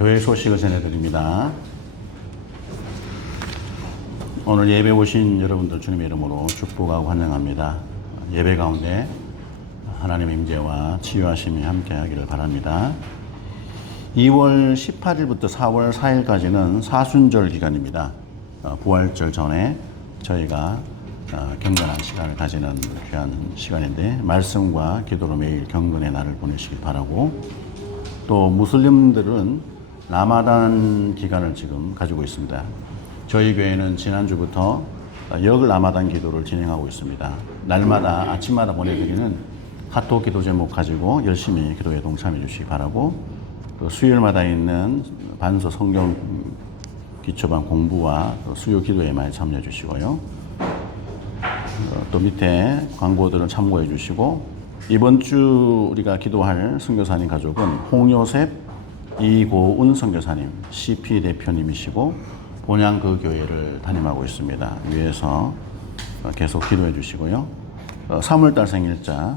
교회 소식을 전해드립니다. 오늘 예배 오신 여러분들 주님의 이름으로 축복하고 환영합니다. 예배 가운데 하나님의 임재와 치유하심이 함께하기를 바랍니다. 2월 18일부터 4월 4일까지는 사순절 기간입니다. 부활절 전에 저희가 경건한 시간을 가지는 귀한 시간인데 말씀과 기도로 매일 경건의 날을 보내시길 바라고, 또 무슬림들은 라마단 기간을 지금 가지고 있습니다. 저희 교회는 지난주부터 역 라마단 기도를 진행하고 있습니다. 날마다 아침마다 보내드리는 카톡 기도 제목 가지고 열심히 기도에 동참해 주시기 바라고, 또 수요일마다 있는 반서 성경 기초반 공부와 또 수요 기도에 많이 참여해 주시고요. 또 밑에 광고들을 참고해 주시고, 이번 주 우리가 기도할 선교사님 가족은 홍요셉 이고운 선교사님 CP 대표님이시고 본양 그 교회를 담임하고 있습니다. 위에서 계속 기도해 주시고요. 3월달 생일자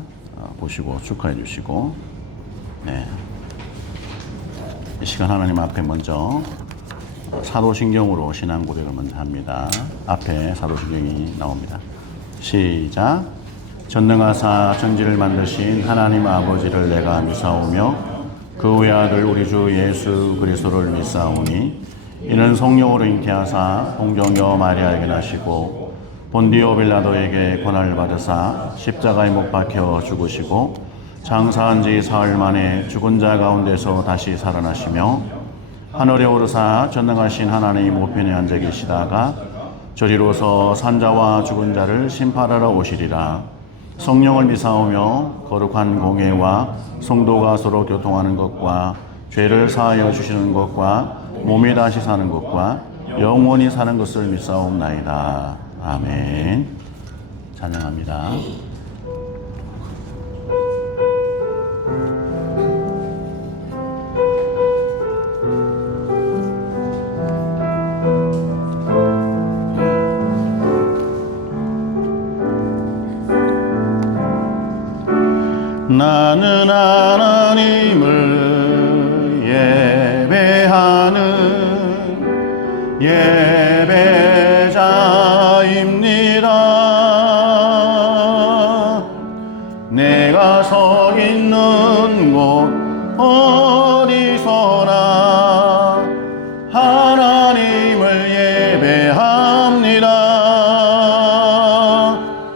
보시고 축하해 주시고, 네. 이 시간 하나님 앞에 먼저 사도신경으로 신앙 고백을 먼저 합니다. 앞에 사도신경이 나옵니다. 시작. 전능하사 천지를 만드신 하나님 아버지를 내가 믿사오며 그 외아들 우리 주 예수 그리스도를 믿사오니 이는 성령으로 잉태하사 동정녀 마리아에게 나시고 본디오 빌라도에게 고난을 받으사 십자가에 못 박혀 죽으시고 장사한 지 사흘 만에 죽은 자 가운데서 다시 살아나시며 하늘에 오르사 전능하신 하나님 우편에 앉아 계시다가 저리로서 산자와 죽은 자를 심판하러 오시리라. 성령을 믿사오며 거룩한 공예와 성도가 서로 교통하는 것과 죄를 사하여 주시는 것과 몸이 다시 사는 것과 영원히 사는 것을 믿사옵나이다. 아멘. 찬양합니다. 나는 하나님을 예배하는 예배자입니다. 내가 서 있는 곳 어디서나 하나님을 예배합니다.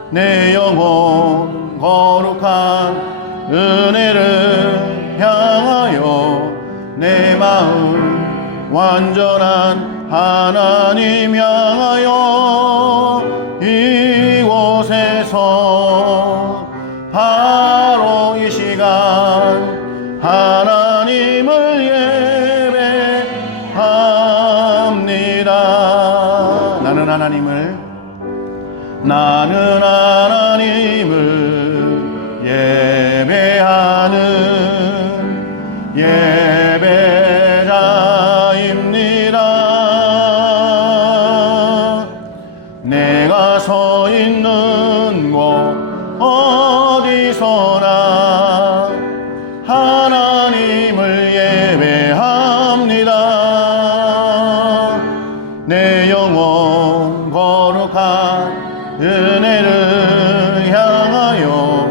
내 영혼 거룩한 은혜를 향하여 내 마음 완전한 하나님 향하여 이곳에서 바로 이 시간 하나님을 예배합니다. 나는 하나님을 예배하는 예배자입니다. 내가 서 있는 곳 어디서나 하나님을 예배합니다. 내 영혼 거룩한 은혜를 향하여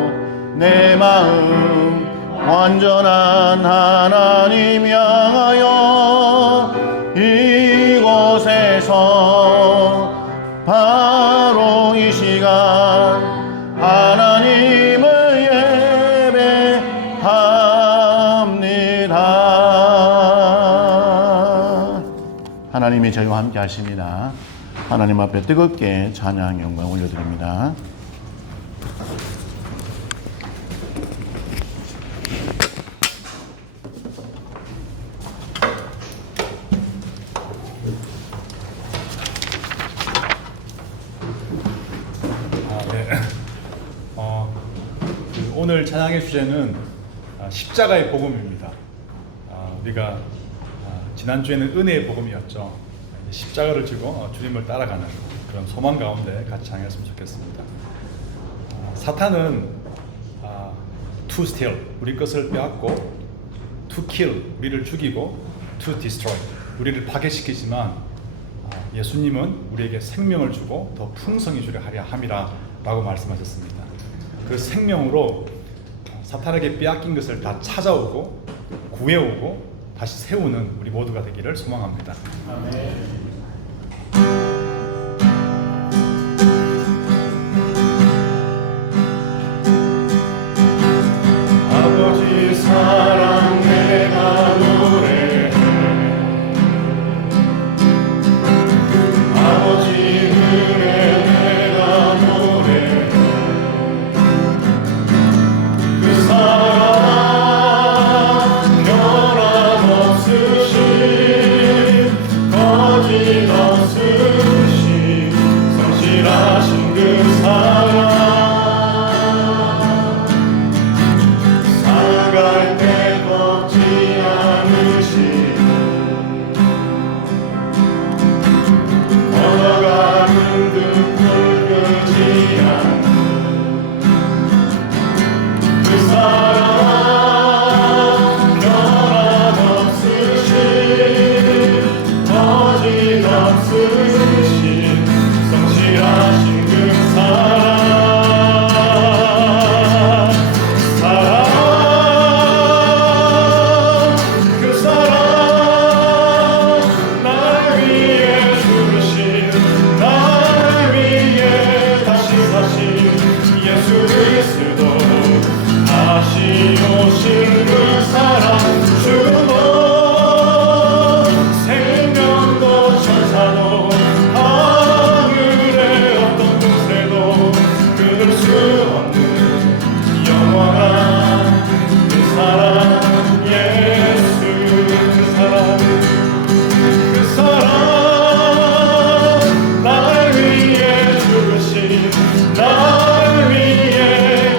내 마음 완전한 하나님 향하여 이곳에서 바로 이 시간 하나님을 예배합니다. 하나님이 저희와 함께 하십니다. 하나님 앞에 뜨겁게 찬양 영광 올려드립니다. 오늘 찬양의 주제는 십자가의 복음입니다. 우리가 지난주에는 은혜의 복음이었죠. 십자가를 지고 주님을 따라가는 그런 소망 가운데 같이 찬양했으면 좋겠습니다. 사탄은 to steal, 우리 것을 빼앗고 to kill, 우리를 죽이고 to destroy, 우리를 파괴시키지만 예수님은 우리에게 생명을 주고 더 풍성히 주려 하려 함이라 라고 말씀하셨습니다. 그 생명으로 사탄에게 빼앗긴 것을 다 찾아오고 구해오고 다시 세우는 우리 모두가 되기를 소망합니다. 아멘. 아버지 사랑 내가 노래해, 아버지 은혜 내가 노래해, 그 사랑 변함없으신 거짓없으신 성실하신 그 사랑, 갈 때 걷지 않으시고 걸어가는 등불 끄지 않고 그 사랑 변함없으신 거짓없으신 성실하신 그 사랑, 날 위해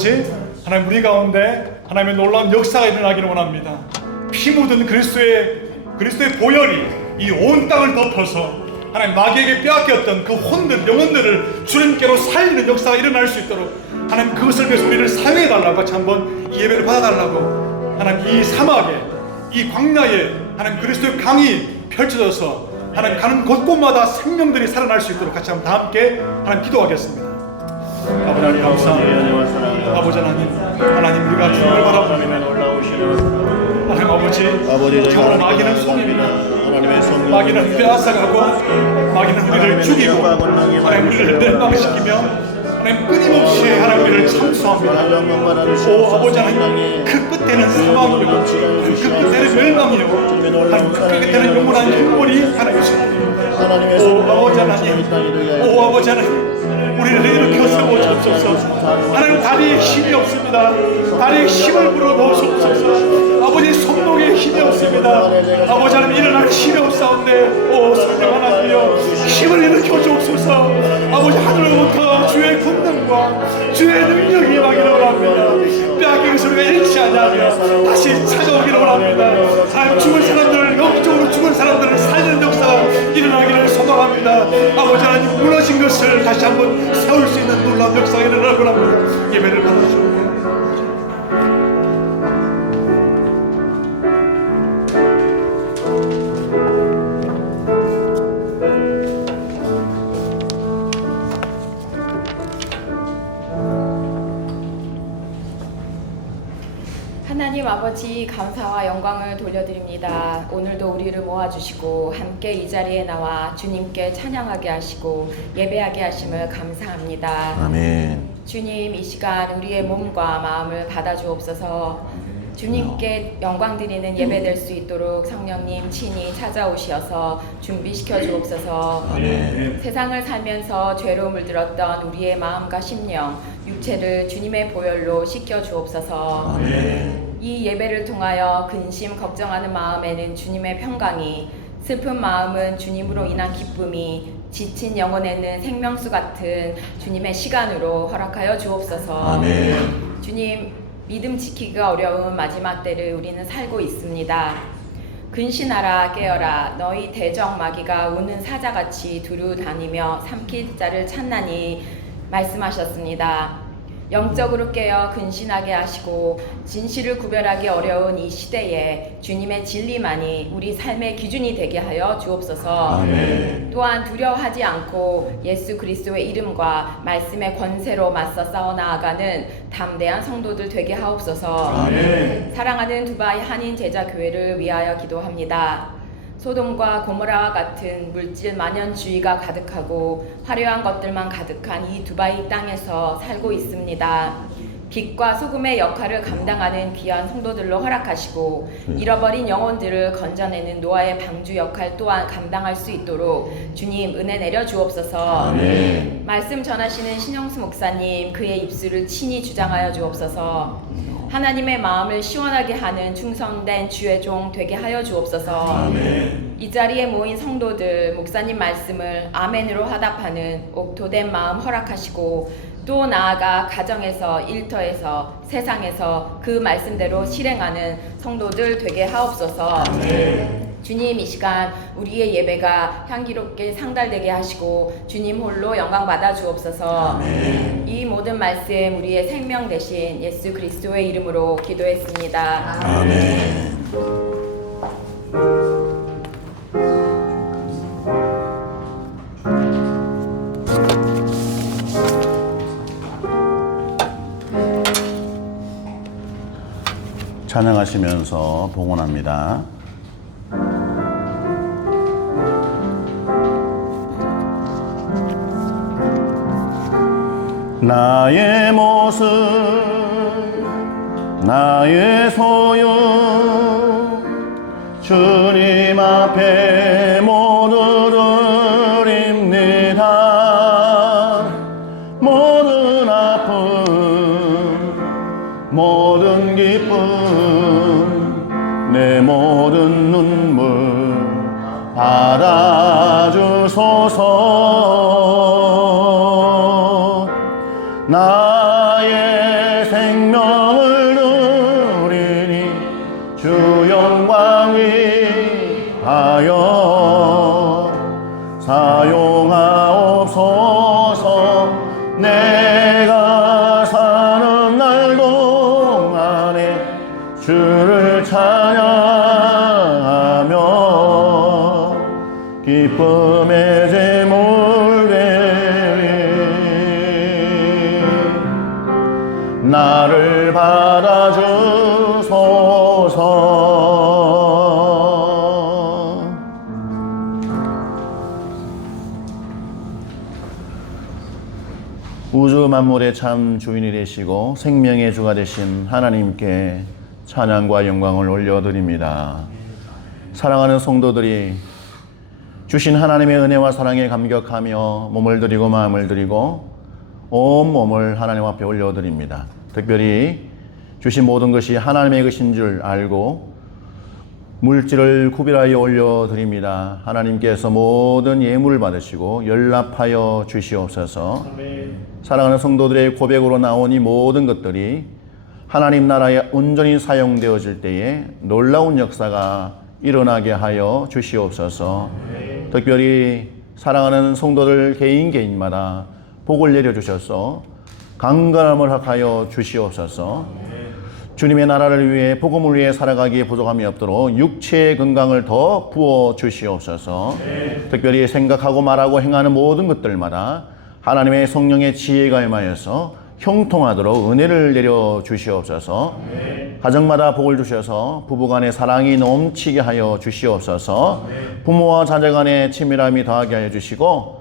아버지, 하나님 우리 가운데 하나님의 놀라운 역사가 일어나기를 원합니다. 피 묻은 그리스도의 보혈이 이 온 땅을 덮어서 하나님 마귀에게 빼앗겼던 그 혼들, 영혼들을 주님께로 살리는 역사가 일어날 수 있도록 하나님 그것을 위해서 우리를 사용해 달라고 같이 한번 이 예배를 받아달라고 하나님 이 사막에 이 광야에 하나님 그리스도의 강이 펼쳐져서 하나님 가는 곳곳마다 생명들이 살아날 수 있도록 같이 한번 다 함께 하나님 기도하겠습니다. 아버지 하나님 감사합니다. 아버지 하나님 우리가 주님을 바라봅니다. 하나님 아버지 정말 마귀는 손입니다. 마귀는 빼앗아가고 마귀는 우리를 죽이고 하나님 우리를 멸망시키며 하나님 끊임없이 하나님 우리를 참수합니다. 오 아버지 하나님 그 끝에는 사망이요 그 끝에는 멸망이요 하나님 그 끝에는 영원한 형벌이 하나님이십니다. 오 아버지 하나님 오 아버지 하나님 우리를 일으켜 세워주옵소서. 하나님 다리에 힘이 없습니다. 다리에 힘을 불어넣으시옵소서. 아버지 손목에 힘이 없습니다. 아버지 하나님 일어날 힘이 없사온데 오 성령 하나님이여 힘을 일으켜 주옵소서. 아버지 하늘로부터 주의 권능과 주의 능력이 임하기를 원합니다. 빼앗기는 소리가 잃지 않냐며 다시 찾아오기를 원합니다. 하나님 죽은 사람들을 영적으로 죽은 사람들을 살리는 역사가 일어나기를 소망합니다. 아버지 하나님 무너진 것을 다시 한번 세울 수 있는 놀라운 역사가 일어나고 합니다. 예배를 받아주옵소서. 하나님 아버지 감사와 영광을 돌려드립니다. 오늘도 우리를 모아주시고 함께 이 자리에 나와 주님께 찬양하게 하시고 예배하게 하심을 감사합니다. 아멘. 주님 이 시간 우리의 몸과 마음을 받아주옵소서. 주님께 영광 드리는 예배 될 수 있도록 성령님 친히 찾아오셔서 준비시켜 주옵소서. 아멘. 세상을 살면서 죄로 물들었던 우리의 마음과 심령, 육체를 주님의 보혈로 씻겨 주옵소서. 아멘. 이 예배를 통하여 근심 걱정하는 마음에는 주님의 평강이, 슬픈 마음은 주님으로 인한 기쁨이, 지친 영혼에는 생명수 같은 주님의 시간으로 허락하여 주옵소서. 아멘. 주님 믿음 지키기가 어려운 마지막 때를 우리는 살고 있습니다. 근신하라 깨어라 너희 대적 마귀가 우는 사자같이 두루 다니며 삼킬 자를 찾나니 말씀하셨습니다. 영적으로 깨어 근신하게 하시고 진실을 구별하기 어려운 이 시대에 주님의 진리만이 우리 삶의 기준이 되게 하여 주옵소서. 아멘. 또한 두려워하지 않고 예수 그리스도의 이름과 말씀의 권세로 맞서 싸워 나아가는 담대한 성도들 되게 하옵소서. 아멘. 사랑하는 두바이 한인 제자 교회를 위하여 기도합니다. 소돔과 고모라와 같은 물질 만연주의가 가득하고 화려한 것들만 가득한 이 두바이 땅에서 살고 있습니다. 빛과 소금의 역할을 감당하는 귀한 성도들로 허락하시고 잃어버린 영혼들을 건져내는 노아의 방주 역할 또한 감당할 수 있도록 주님 은혜 내려 주옵소서. 아멘. 말씀 전하시는 신영수 목사님 그의 입술을 친히 주장하여 주옵소서. 하나님의 마음을 시원하게 하는 충성된 주의 종 되게 하여 주옵소서. 아멘. 이 자리에 모인 성도들 목사님 말씀을 아멘으로 화답하는 옥토된 마음 허락하시고 또 나아가 가정에서 일터에서 세상에서 그 말씀대로 실행하는 성도들 되게 하옵소서. 아멘. 주님 이 시간 우리의 예배가 향기롭게 상달되게 하시고 주님 홀로 영광 받아 주옵소서. 아멘. 이 모든 말씀 우리의 생명 되신 예수 그리스도의 이름으로 기도했습니다. 아멘. 찬양하시면서 봉헌합니다. 나의 모습 나의 소유 주님 앞에 모두 드립니다. 모든 아픔 모든 기쁨 내 모든 눈물 받아주소서. 나의 영광이 하여 사용하옵소서. 내가 사는 날 동안에 주를 찬양하며 기쁨의 제물 되리. 나를 받아주소서. 우주 만물의 참 주인이 되시고 생명의 주가 되신 하나님께 찬양과 영광을 올려드립니다. 사랑하는 성도들이 주신 하나님의 은혜와 사랑에 감격하며 몸을 드리고 마음을 드리고 온 몸을 하나님 앞에 올려드립니다. 특별히 주신 모든 것이 하나님의 것인 줄 알고 물질을 구별하여 올려드립니다. 하나님께서 모든 예물을 받으시고 연락하여 주시옵소서. 사랑하는 성도들의 고백으로 나온 이 모든 것들이 하나님 나라에 온전히 사용되어질 때에 놀라운 역사가 일어나게 하여 주시옵소서. 특별히 사랑하는 성도들 개인마다 복을 내려주셔서 강건함을 하여 주시옵소서. 주님의 나라를 위해 복음을 위해 살아가기에 부족함이 없도록 육체의 건강을 더 부어 주시옵소서. 특별히 생각하고 말하고 행하는 모든 것들마다 하나님의 성령의 지혜가 임하여서 형통하도록 은혜를 내려 주시옵소서. 가정마다 복을 주셔서 부부간의 사랑이 넘치게 하여 주시옵소서. 부모와 자녀간의 친밀함이 더하게 하여 주시고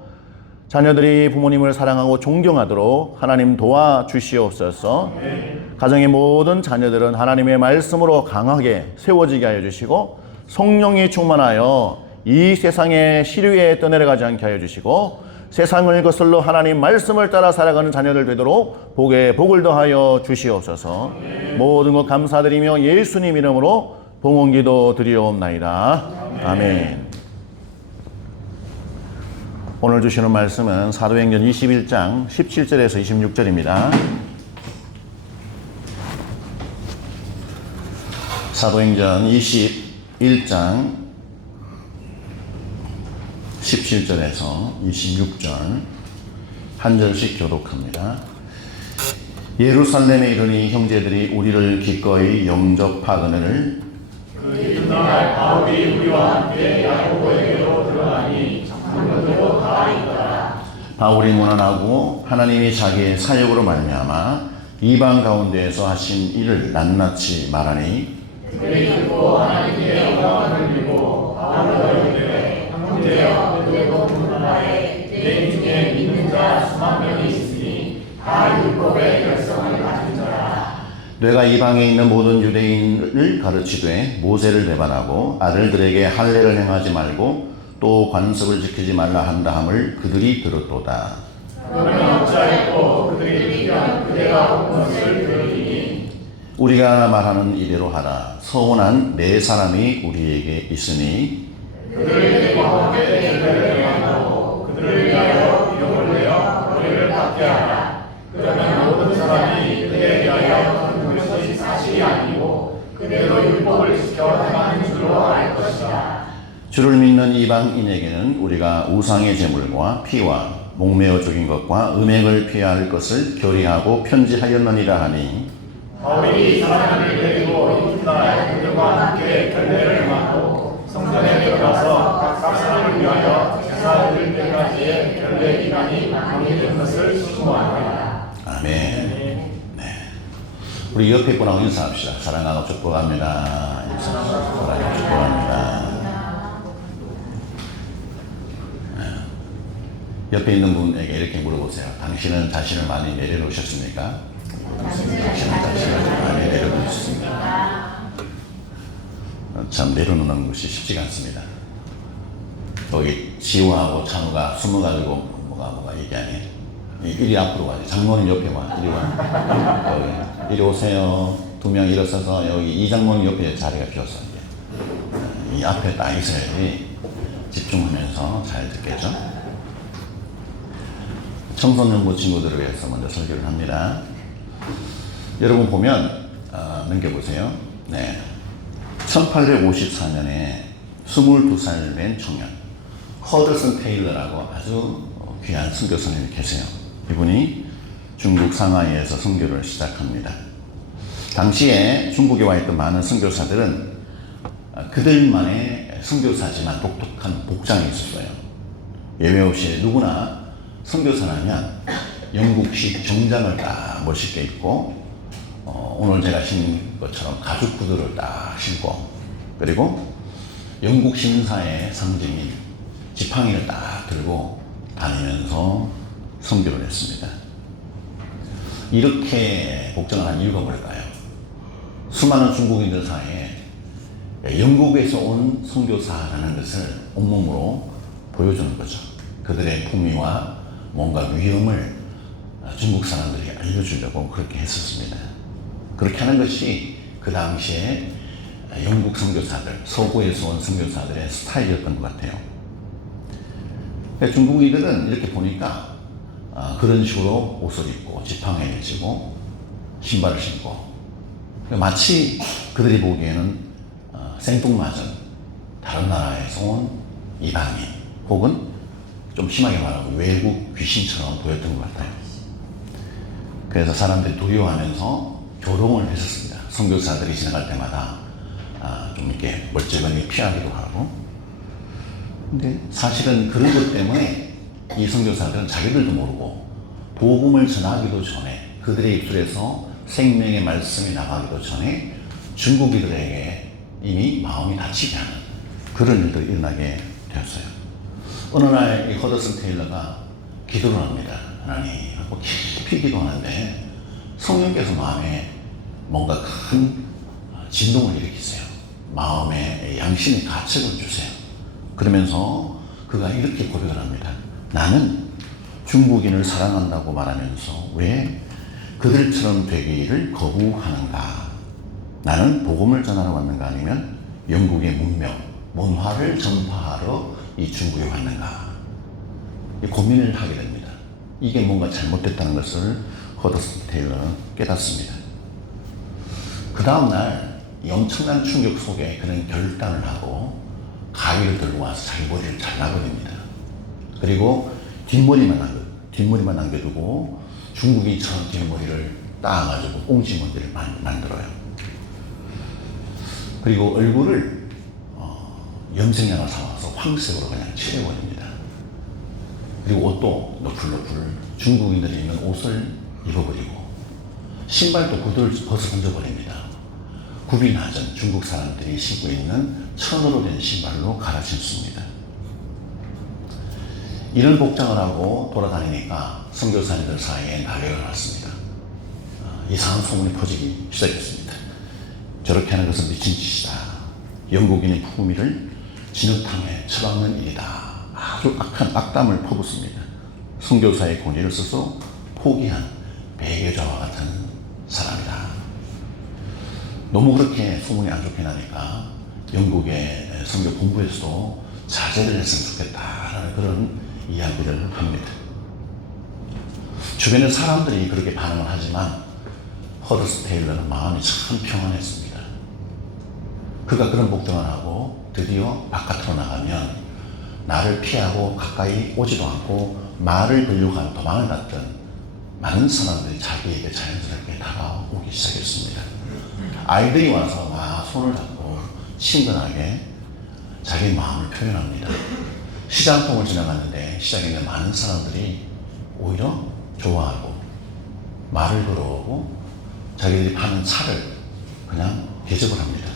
자녀들이 부모님을 사랑하고 존경하도록 하나님 도와주시옵소서. 가정의 모든 자녀들은 하나님의 말씀으로 강하게 세워지게 하여 주시고 성령이 충만하여 이 세상의 시류에 떠내려가지 않게 하여 주시고 세상을 거슬러 하나님 말씀을 따라 살아가는 자녀들 되도록 복에 복을 더하여 주시옵소서. 모든 것 감사드리며 예수님 이름으로 봉헌기도 드리옵나이다. 아멘. 오늘 주시는 말씀은 사도행전 21장 17절에서 26절입니다. 사도행전 21장 17절에서 26절 한 절씩 교독합니다. 예루살렘에 이르니 형제들이 우리를 기꺼이 영접하거늘 그 이튿날 바울이 우리와 함께 야고보에게로 들어가니 장로들도 다 있더라. 바울이 문안하고 하나님이 자기의 사역으로 말미암아 이방 가운데에서 하신 일을 낱낱이 말하니 그들이 듣고 하나님께 영광을 돌리고 바울을 이르되 형제여 그대도 문하에 내 중에 믿는 자 수만 명이 있으니 다 율법의 결성을 가진 자라. 내가 이방에 있는 모든 유대인을 가르치되 모세를 배반하고 아들들에게 할례를 행하지 말고 또 관습을 지키지 말라 한다 함을 그들이 들었도다. 그러면 어찌하였고 그들이 믿으면 그대가 온 것을 들으리니 우리가 말하는 이대로 하라. 서운한 네 사람이 우리에게 있으니 그들을 데리고 함께 결례를 행하고 그들을 위하여 비용을 내어 거리를 받게 하라. 그러면 모든 사람이 그에 대하여 한 것이 사실이 아니고 그대로 율법을 지켜 행하는 줄로 알 것이다. 주를 믿는 이방인에게는 우리가 우상의 제물과 피와 목매어 죽인 것과 음행을 피해야 할 것을 결의하고 편지하였느니라 하니 바울이 사람을 데리고 이튿날 그들과 함께 결례를 행하고 성전에 들어가서 각 사람을 위하여 제사 드릴 때까지의 결례 기간이 완료된 것을 신고하니라. 아멘. 네. 우리 옆에 분하고 인사합시다. 사랑하고 축복합니다. 인사합시다. 사랑하고 축복합니다. 옆에 있는 분에게 이렇게 물어보세요. 당신은 자신을 많이 내려놓으셨습니까? 당신은 자신을 많이 내려놓으셨습니까? 참 내려놓는 것이 쉽지가 않습니다. 여기 지호하고 찬우가 숨어가지고 뭐가 얘기하네. 이리 앞으로 와요. 장모님 옆에 와. 이리 와. 여기 이리 오세요. 두 명 일어서서 여기 이 장모님 옆에 자리가 비었어요. 이 앞에 딱 있어야지 집중하면서 잘 듣겠죠? 청소년부 친구들을 위해서 먼저 설교를 합니다. 여러분 보면 넘겨보세요. 네, 1854년에 22살 된 청년 허드슨 테일러라고 아주 귀한 선교사님이 계세요. 이분이 중국 상하이에서 선교를 시작합니다. 당시에 중국에 와 있던 많은 선교사들은 그들만의 선교사지만 독특한 복장이 있었어요. 예외 없이 누구나 선교사라면 영국식 정장을 딱 멋있게 입고 오늘 제가 신은 것처럼 가죽 구두를 딱 신고, 그리고 영국 신사의 상징인 지팡이를 딱 들고 다니면서 선교를 했습니다. 이렇게 복장을 한 이유가 뭘까요? 수많은 중국인들 사이에 영국에서 온 선교사라는 것을 온몸으로 보여주는 거죠. 그들의 품위와 뭔가 위엄을 중국 사람들에게 알려주려고 그렇게 했었습니다. 그렇게 하는 것이 그 당시에 영국 선교사들, 서구에서 온 선교사들의 스타일이었던 것 같아요. 중국인들은 이렇게 보니까 그런 식으로 옷을 입고 지팡이를 쥐고 신발을 신고, 마치 그들이 보기에는 생뚱맞은 다른 나라에서 온 이방인 혹은 좀 심하게 말하면 외국 귀신처럼 보였던 것 같아요. 그래서 사람들이 두려워하면서 조롱을 했었습니다. 선교사들이 지나갈 때마다 좀 이렇게 멀쩡하게 피하기도 하고. 근데 사실은 그런 것 때문에 이 선교사들은 자기들도 모르고 복음을 전하기도 전에, 그들의 입술에서 생명의 말씀이 나가기도 전에 중국인들에게 이미 마음이 다치게 하는 그런 일들이 일어나게 되었어요. 어느 날 이 허드슨 테일러가 기도를 합니다. 하나님 하고 깊이 기도하는데 성령께서 마음에 뭔가 큰 진동을 일으키세요. 마음에 양심의 가책을 주세요. 그러면서 그가 이렇게 고백을 합니다. 나는 중국인을 사랑한다고 말하면서 왜 그들처럼 되기를 거부하는가? 나는 복음을 전하러 왔는가, 아니면 영국의 문명, 문화를 전파하러 이 중국에 왔는가? 고민을 하게 됩니다. 이게 뭔가 잘못됐다는 것을 허드슨 테일러는 깨닫습니다. 그 다음날 이 엄청난 충격 속에 그는 결단을 하고 가위를 들고 와서 자기 머리를 잘라버립니다. 그리고 뒷머리만 남겨두고 중국인처럼 뒷머리를 따가지고 꽁지머리를 만들어요. 그리고 얼굴을 염색약을 사와서 황색으로 그냥 칠해버립니다. 그리고 옷도 너풀너풀 중국인들이 입는 옷을 입어버리고 신발도 구두를 벗어 던져버립니다. 굽이 낮은 중국 사람들이 신고 있는 천으로 된 신발로 갈아 신습니다. 이런 복장을 하고 돌아다니니까 선교사님들 사이에 난리가 났습니다. 이상한 소문이 퍼지기 시작했습니다. 저렇게 하는 것은 미친 짓이다. 영국인의 품위를 진흙탕에 처박는 일이다. 아주 악한 악담을 퍼붓습니다. 선교사의 권위를 써서 포기한 배교자와 같은 사람이다. 너무 그렇게 소문이 안 좋게 나니까 영국의 선교 본부에서도 자제를 했으면 좋겠다라는 그런 이야기를 합니다. 주변의 사람들이 그렇게 반응을 하지만 허드슨 테일러는 마음이 참 평안했습니다. 그가 그런 복장을 하고 드디어 바깥으로 나가면 나를 피하고 가까이 오지도 않고 말을 걸려고 하는 도망을 갔던 많은 사람들이 자기에게 자연스럽게 다가오기 시작했습니다. 아이들이 와서 막 손을 잡고 친근하게 자기 마음을 표현합니다. 시장통을 지나갔는데 시장에 있는 많은 사람들이 오히려 좋아하고 말을 걸어오고 자기들이 파는 차를 그냥 대접을 합니다.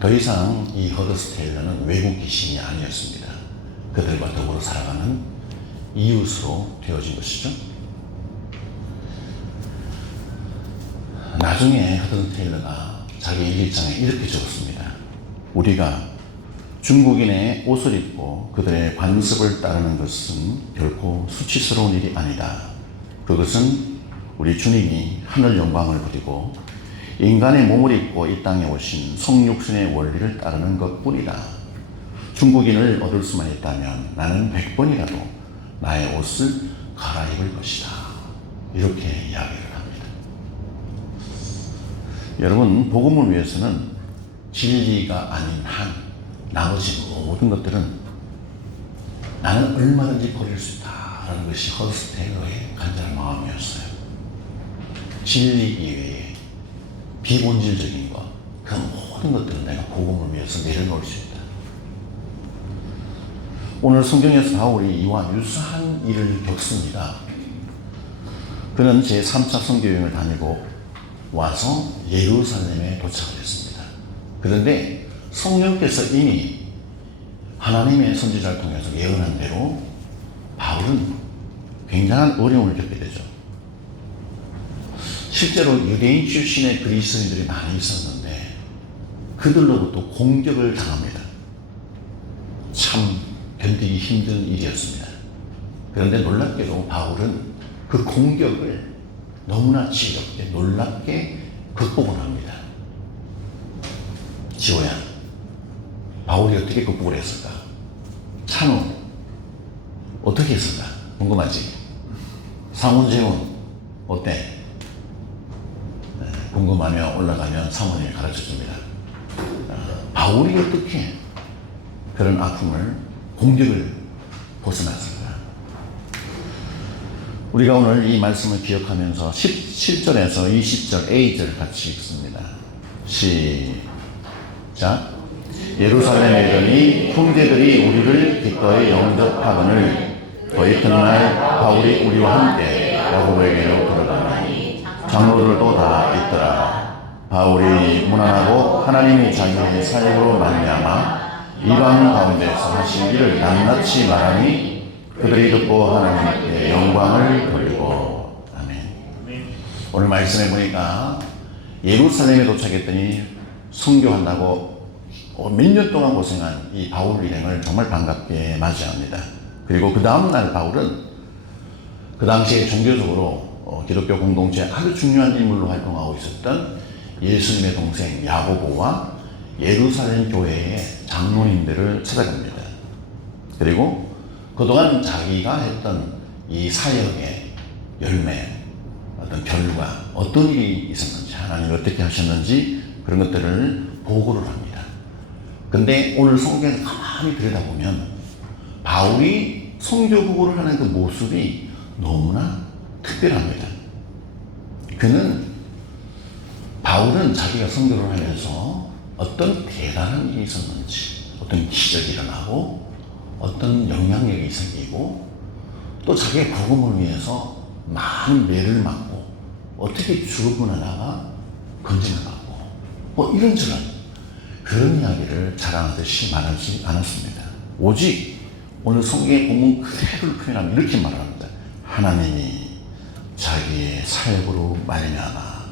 더 이상 이 허드슨 테일러는 외국 귀신이 아니었습니다. 그들과 더불어 살아가는 이웃으로 되어진 것이죠. 나중에 허드슨 테일러가 자기 일기장에 이렇게 적었습니다. 우리가 중국인의 옷을 입고 그들의 관습을 따르는 것은 결코 수치스러운 일이 아니다. 그것은 우리 주님이 하늘 영광을 부리고 인간의 몸을 입고 이 땅에 오신 성육신의 원리를 따르는 것뿐이다. 중국인을 얻을 수만 있다면 나는 100번이라도 나의 옷을 갈아입을 것이다. 이렇게 이야기를 합니다. 여러분, 복음을 위해서는 진리가 아닌 한 나머지 모든 것들은 나는 얼마든지 버릴 수 있다라는 것이 허스테일러의 간절한 마음이었어요. 진리 이외에 비본질적인 것, 그 모든 것들은 내가 복음을 위해서 내려놓을 수 있다. 오늘 성경에서 바울이 이와 유사한 일을 겪습니다. 그는 제3차 선교여행을 다니고 와서 예루살렘에 도착을 했습니다. 그런데 성령께서 이미 하나님의 선지자를 통해서 예언한 대로 바울은 굉장한 어려움을 겪게 되죠. 실제로 유대인 출신의 그리스도인들이 많이 있었는데 그들로부터 공격을 당합니다. 참 견디기 힘든 일이었습니다. 그런데 놀랍게도 바울은 그 공격을 너무나 지겹게 놀랍게 극복을 합니다. 지호야, 바울이 어떻게 극복을 했을까? 찬우, 어떻게 했을까? 궁금하지? 상훈재훈, 어때? 궁금하면 올라가면 사모님이 가르쳐 줍니다. 바울이 어떻게 그런 아픔을, 공격을 벗어났을까? 우리가 오늘 이 말씀을 기억하면서 17절에서 20절 A절 같이 읽습니다. 시작. 예루살렘에 이르니 형제들이 우리를 기꺼이 영접하거늘 더 이튿날 바울이 우리와 함께 야고보에게로 들어가니 장로들도 다 있더라. 바울이 무난하고 하나님이 자기의 사역으로 말미암아 이방 가운데서 하신 일을 낱낱이 말하니 그들이 듣고 하나님께 영광을 돌리고. 아멘. 오늘 말씀해 보니까 예루살렘에 도착했더니 선교한다고 몇 년 동안 고생한 이 바울 일행을 정말 반갑게 맞이합니다. 그리고 그 다음날 바울은 그 당시에 종교적으로 기독교 공동체에 아주 중요한 인물로 활동하고 있었던 예수님의 동생 야고보와 예루살렘 교회의 장로님들을 찾아갑니다. 그리고 그동안 자기가 했던 이 사역의 열매, 어떤 결과, 어떤 일이 있었는지, 하나님이 어떻게 하셨는지 그런 것들을 보고를 합니다. 근데 오늘 성경에서 가만히 들여다보면 바울이 선교 보고를 하는 그 모습이 너무나 특별합니다. 바울은 자기가 선교를 하면서 어떤 대단한 일이 있었는지, 어떤 기적이 일어나고 어떤 영향력이 생기고 또 자기의 복음을 위해서 많은 매를 맞고 어떻게 죽음을 하다가 건짐을 받고 뭐 이런저런 그런 이야기를 자랑하듯이 말하지 않았습니다. 오직 오늘 성경의 본문 그대로를 표현하면 이렇게 말합니다. 하나님이 자기의 사역으로 말미암아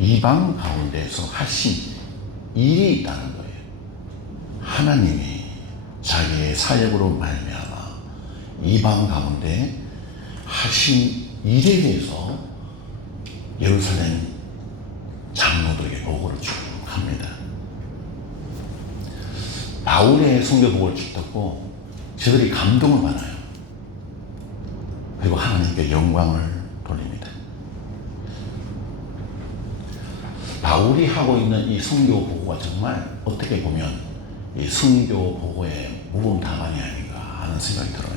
이방 가운데서 하신 일이 있다는 거예요. 하나님이 자기의 사역으로 말미암아 이방 가운데 하신 일에 대해서 예루살렘 장로들에게 보고를 쭉 합니다. 바울의 선교 보고를 쭉 듣고 저들이 감동을 받아요. 그리고 하나님께 영광을 돌립니다. 바울이 하고 있는 이 선교 보고가 정말 어떻게 보면 이 선교 보고의 모범답안이 아닌가 하는 생각이 들어요.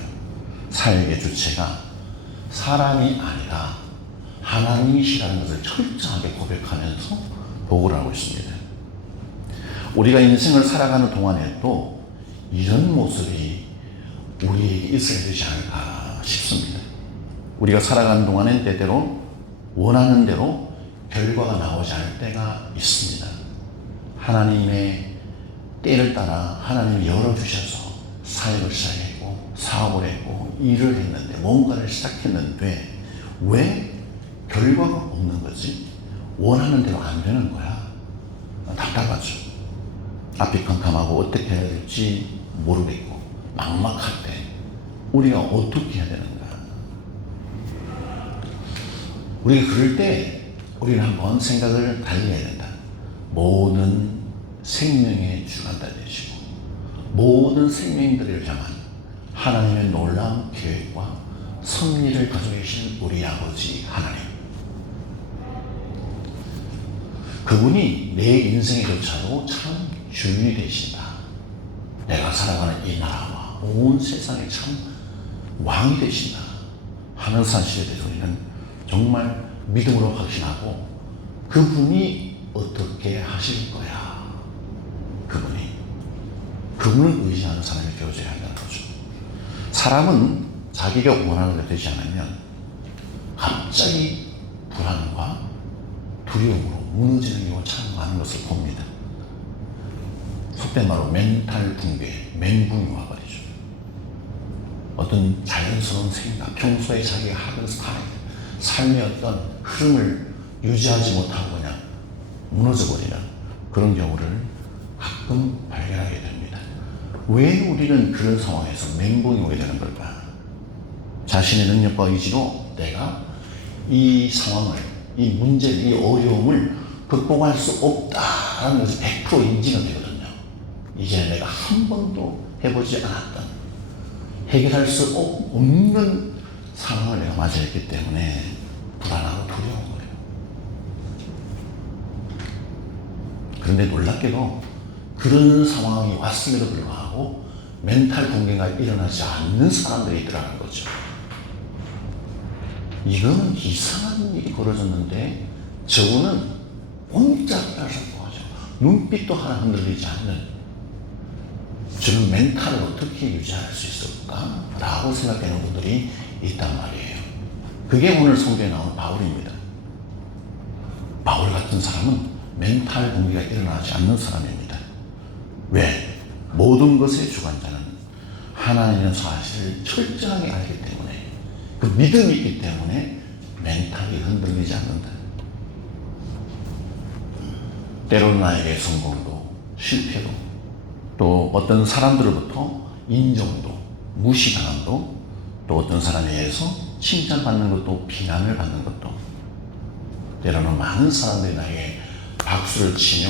사역의 주체가 사람이 아니라 하나님이시라는 것을 철저하게 고백하면서 보고를 하고 있습니다. 우리가 인생을 살아가는 동안에도 이런 모습이 우리에게 있어야 되지 않을까 싶습니다. 우리가 살아가는 동안엔 때때로 원하는 대로 결과가 나오지 않을 때가 있습니다. 하나님의 때를 따라 하나님이 열어주셔서 사역을 시작했고 사업을 했고 일을 했는데 뭔가를 시작했는데 왜 결과가 없는 거지? 원하는 대로 안 되는 거야. 답답하죠. 앞이 캄캄하고 어떻게 해야 될지 모르겠고 막막할 때 우리가 어떻게 해야 되는가? 우리가 그럴 때 우리는 한번 생각을 달리 해야 된다. 모든 생명의 주관자 되시고 모든 생명들을 향한 하나님의 놀라운 계획과 섭리를 가지고 계신 우리 아버지 하나님. 그분이 내 인생에 조차도 참 주인이 되신다. 내가 살아가는 이 나라와 온 세상에 참 왕이 되신다 하는 사실에 대해서 우리는 정말 믿음으로 확신하고 그분이 어떻게 하실 거야. 그분을 의지하는 사람이 되어져야 한다는 거죠. 사람은 자기가 원하는 게 되지 않으면 갑자기 불안과 두려움으로 무너지는 경우가 참 많은 것을 봅니다. 속된 말로 멘탈 붕괴, 멘붕이 와버리죠. 어떤 자연스러운 생각, 평소에 자기가 하던 스타일, 삶의 어떤 흐름을 유지하지 못하고 그냥 무너져버리는 그런 경우를 가끔 발견하게 됩니다. 왜 우리는 그런 상황에서 멘붕이 오게 되는 걸까? 자신의 능력과 의지로 내가 이 상황을, 이 문제를, 이 어려움을 극복할 수 없다라는 것이 100% 인지가 되거든요. 이제 내가 한 번도 해보지 않았던, 해결할 수 없는 상황을 내가 맞이했기 때문에 불안하고 두려운 거예요. 그런데 놀랍게도 그런 상황이 왔음에도 불구하고 멘탈 붕괴가 일어나지 않는 사람들이 있더라는 거죠. 이건 이상한 일이 벌어졌는데 저거는 옴짝달싹 하죠. 눈빛도 하나 흔들리지 않는 저는 멘탈을 어떻게 유지할 수 있을까? 라고 생각하는 분들이 있단 말이에요. 그게 오늘 성경에 나온 바울입니다. 바울 같은 사람은 멘탈 붕괴가 일어나지 않는 사람입니다. 왜? 모든 것의 주관자는 하나님의 사실을 철저하게 알기 때문에 그 믿음이 있기 때문에 멘탈이 흔들리지 않는다. 때로는 나에게 성공도 실패도 또 어떤 사람들로부터 인정도 무시당함도 또 어떤 사람에 의해서 칭찬받는 것도 비난을 받는 것도 때로는 많은 사람들이 나에게 박수를 치며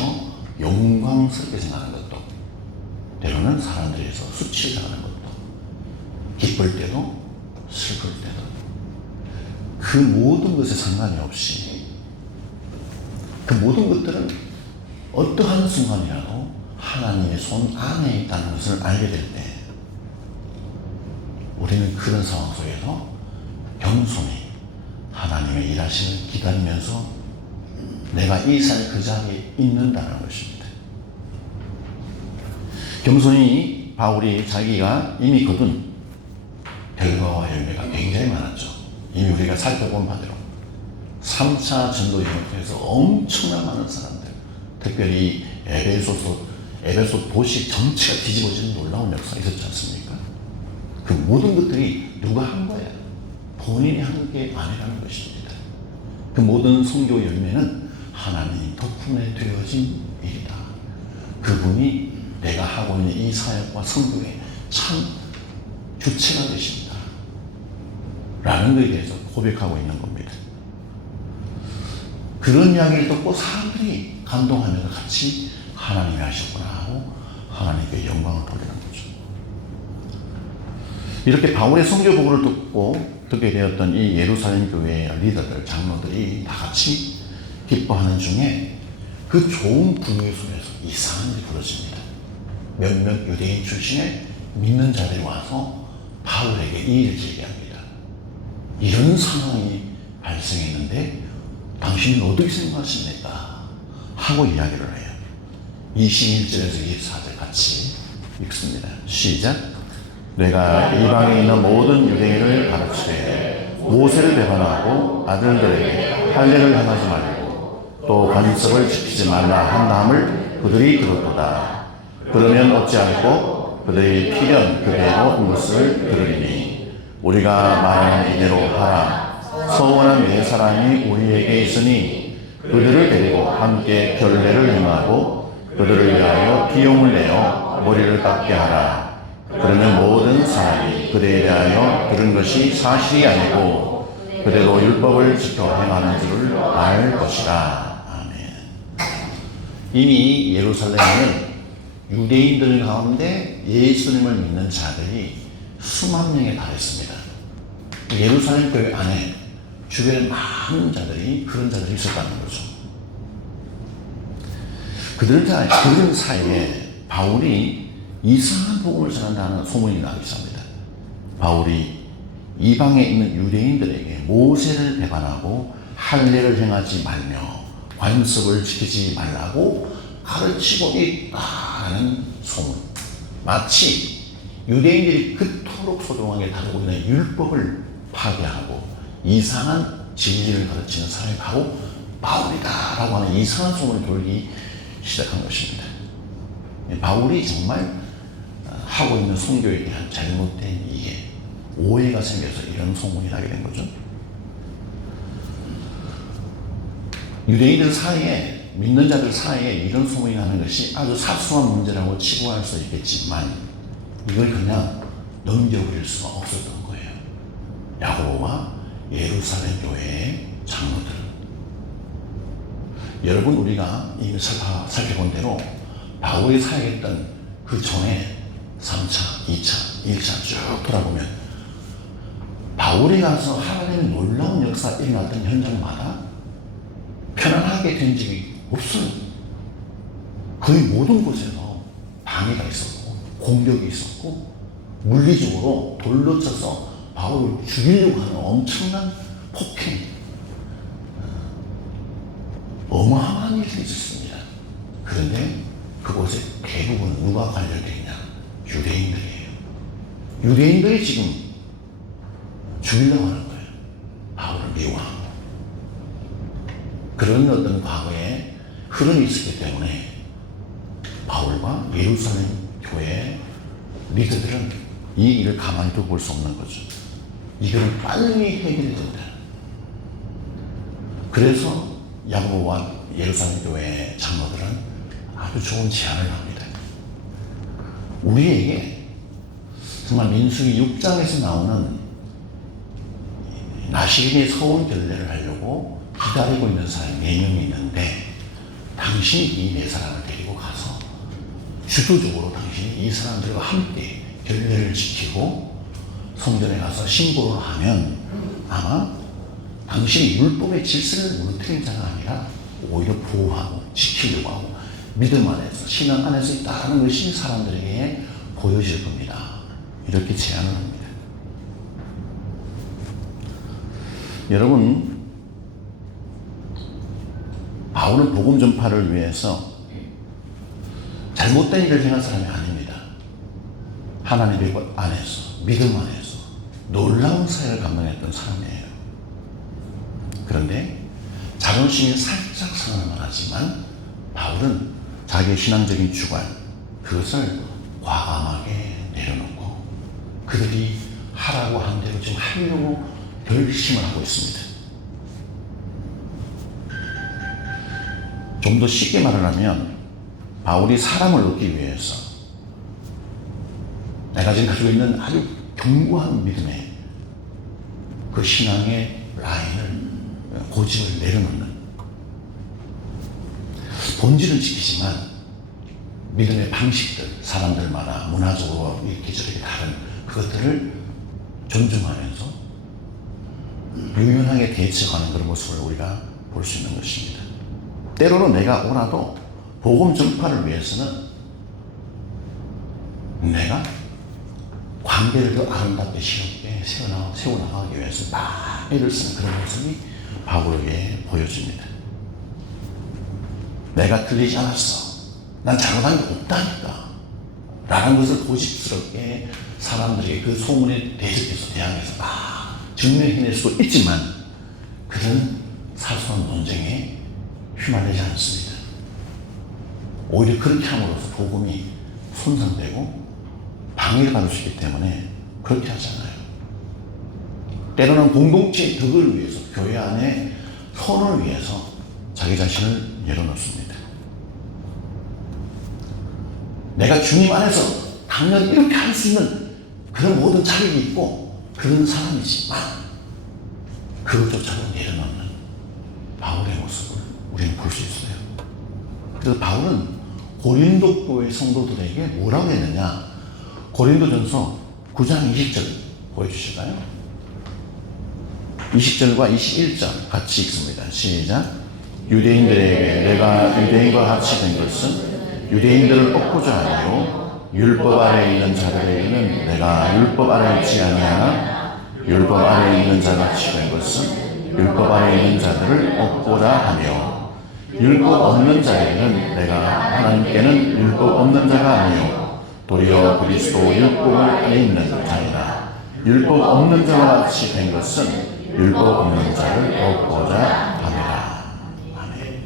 영광스럽게 생각하는 것도 때로는 사람들에서 수치당하는 것도 기쁠 때도 슬플 때도 그 모든 것에 상관이 없이 그 모든 것들은 어떠한 순간이라도 하나님의 손 안에 있다는 것을 알게 될 때 우리는 그런 상황 속에서 겸손히 하나님의 일하심을 기다리면서 내가 이 살 그 자리에 있는다는 것입니다. 겸손히 바울이 자기가 이미 거둔 결과와 열매가 굉장히 많았죠. 이미 우리가 살펴본 바대로 3차 전도 여행을 통해서 엄청난 많은 사람들, 특별히 에베소 도시 전체가 뒤집어지는 놀라운 역사가 있었지 않습니까? 그 모든 것들이 누가 한 거야? 본인이 한 게 아니라는 것입니다. 그 모든 선교 열매는 하나님 덕분에 되어진 일이다. 그분이 내가 하고 있는 이 사역과 선교에 참 주체가 되십니다. 라는 것에 대해서 고백하고 있는 겁니다. 그런 이야기를 듣고 사람들이 감동하면서 같이 하나님이 하셨구나 하고 하나님께 영광을 돌리는 거죠. 이렇게 바울의 선교복을 듣게 되었던 이 예루살렘 교회의 리더들, 장로들이 다 같이 기뻐하는 중에 그 좋은 분위기 속에서 이상한 일이 벌어집니다. 몇몇 유대인 출신의 믿는 자들이 와서 바울에게 이 일을 제기합니다. 이런 상황이 발생했는데 당신은 어떻게 생각하십니까? 하고 이야기를 해요. 21절에서 24절 같이 읽습니다. 시작. 내가 이방에 있는 모든 유대인을 가르치되 모세를 배반하고 아들들에게 할례를 행하지 말고 또 관습을 지키지 말라 한 남을 그들이 들었도다. 그러면 어찌할꼬 그들이 필연 그대로 한 것을 들으리니 우리가 말하는 이대로 하라. 서원한 네 사람이 우리에게 있으니 그들을 데리고 함께 결례를 행하고 그들을 위하여 비용을 내어 머리를 깎게 하라. 그러면 모든 사람이 그대에 대하여 들은 것이 사실이 아니고 그대로 율법을 지켜 행하는 줄을 알 것이다. 아멘. 이미 예루살렘에는 유대인들 가운데 예수님을 믿는 자들이 수만 명에 달했습니다. 예루살렘 교회 안에 주변에 많은 자들이 그런 자들이 있었다는 거죠. 그들 사이에 바울이 이상한 복음을 전한다는 소문이 나기 시작합니다. 바울이 이방에 있는 유대인들에게 모세를 배반하고 할례를 행하지 말며 관습을 지키지 말라고 가르치고 있다는 소문. 마치 유대인들이 그토록 소중하게 다루고 있는 율법을 파괴하고 이상한 진리를 가르치는 사람이 바로 바울이다라고 하는 이상한 소문을 돌기 시작한 것입니다. 바울이 정말 하고 있는 선교에 대한 잘못된 이해, 오해가 생겨서 이런 소문이 나게 된 거죠. 유대인들 사이에, 믿는 자들 사이에 이런 소문이 나는 것이 아주 사소한 문제라고 치부할 수 있겠지만 이걸 그냥 넘겨버릴 수가 없었던 거예요. 야고보와 예루살렘 교회의 장로들. 여러분, 우리가 이미 살펴본 대로 바울이 사역했던 그 전에 3차, 2차, 1차 쭉 돌아보면 바울이 가서 하나님의 놀라운 역사가 일어났던 현장마다 편안하게 된 적이 없어요. 거의 모든 곳에서 방해가 있었고 공격이 있었고 물리적으로 돌로 쳐서 바울을 죽이려고 하는 엄청난 폭행, 어마어마한 일이 있었습니다. 그런데 그곳에 대부분 누가 관련되어 있냐? 유대인들이에요. 유대인들이 지금 죽이려고 하는 거예요. 바울을 미워하고. 그런 어떤 과거에 흐름이 있었기 때문에 바울과 예루살렘 교회 리더들은 이 일을 가만히 두고 볼 수 없는 거죠. 이거는 빨리 해결이 된다. 그래서 야고보와 예루살렘 교회 장로들은 아주 좋은 제안을 합니다. 우리에게 정말 민수기 6장에서 나오는 나시린의 서원 결례를 하려고 기다리고 있는 사람이 4명이 있는데 당신이 이 4사람을 데리고 가서 주도적으로 당신이 이 사람들과 함께 결례를 지키고 성전에 가서 신고를 하면 아마 당신이 율법의 질서를 무너뜨린 자가 아니라 오히려 보호하고 지키려고 하고 믿음 안에서 신앙 안에서 있다는 것이 사람들에게 보여질 겁니다. 이렇게 제안을 합니다. 여러분, 바울은 복음 전파를 위해서 잘못된 일을 행한 사람이 아닙니다. 하나님의 것 안에서, 믿음 안에서 놀라운 사역을 감당했던 사람이에요. 그런데 자존심이 살짝 상하는 하지만 바울은 자기의 신앙적인 주관, 그것을 과감하게 내려놓고 그들이 하라고 한 대로 지금 하려고 결심을 하고 있습니다. 좀 더 쉽게 말을 하면 바울이 사람을 얻기 위해서 내가 지금 가지고 있는 아주 견고한 믿음의 그 신앙의 라인을, 고집을 내려놓는, 본질은 지키지만 믿음의 방식들, 사람들마다 문화적으로 이렇게 저렇게 다른 그것들을 존중하면서 유연하게 대처하는 그런 모습을 우리가 볼 수 있는 것입니다. 때로는 내가 오라도 복음 전파를 위해서는 내가 관계를 더 아름답게 쉽게 세워나가기 위해서 막 애를 쓰는 그런 모습이 바울에게 보여집니다. 내가 틀리지 않았어. 난 잘못한 게 없다니까. 라는 것을 고집스럽게 사람들에게 그 소문에 대적해서 대항해서 막 증명해낼 수도 있지만 그는 사소한 논쟁에 휘말리지 않습니다. 오히려 그렇게 함으로써 복음이 손상되고 방해를 받을 수 있기 때문에 그렇게 하잖아요. 때로는 공동체의 덕을 위해서, 교회 안에 선을 위해서 자기 자신을 열어놓습니다. 내가 주님 안에서 당연히 이렇게 할 수 있는 그런 모든 자격이 있고 그런 사람이지만 그것조차도 내려놓는 바울의 모습을 우리는 볼 수 있어요. 그래서 바울은 고린도 교회 성도들에게 뭐라고 했느냐? 고린도전서 9장 20절 보여주실까요? 20절과 21절 같이 읽습니다. 시작. 유대인들에게 내가 유대인과 같이 된 것은 유대인들을 얻고자 하며 율법 아래에 있는 자들에게는 내가 율법 아래에 있지 아니하나 율법 아래에 있는 자같이 된 것은 율법 아래에 있는 자들을 얻고자 하며 율법 없는 자에게는 내가 하나님께는 율법 없는 자가 아니요 도리어 그리스도 율법 안에 있는 자이라. 율법 없는 자와 같이 된 것은 율법 없는 자를 얻고자 합니다. 아멘.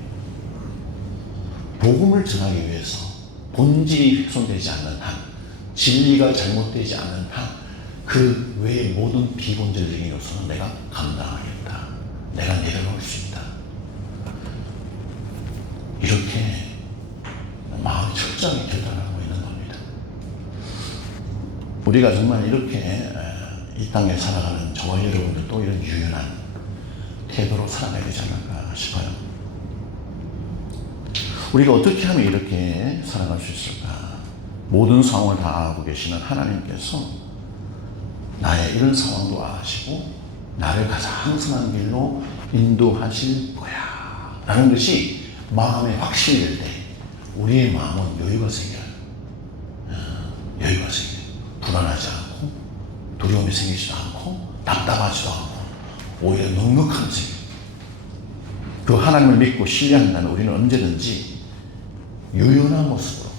복음을 전하기 위해서 본질이 훼손되지 않는 한, 진리가 잘못되지 않는 한, 그 외의 모든 비본질적인 요소는 내가 감당하겠다. 내가 내려놓을 수 있다. 이렇게 마음이 철저하게 결단하고 있는 겁니다. 우리가 정말 이렇게 이 땅에 살아가는 저와 여러분들도 이런 유연한 태도로 살아가야 되지 않을까 싶어요. 우리가 어떻게 하면 이렇게 살아갈 수 있을까? 모든 상황을 다 알고 계시는 하나님께서 나의 이런 상황도 아시고 나를 가장 선한 길로 인도하실 거야 라는 것이 마음에 확신이 될 때 우리의 마음은 여유가 생겨요. 여유가 생겨요. 불안하지 않고 두려움이 생기지도 않고 답답하지도 않고 오히려 넉넉함이 생겨요. 그 하나님을 믿고 신뢰한다면 우리는 언제든지 유연한 모습으로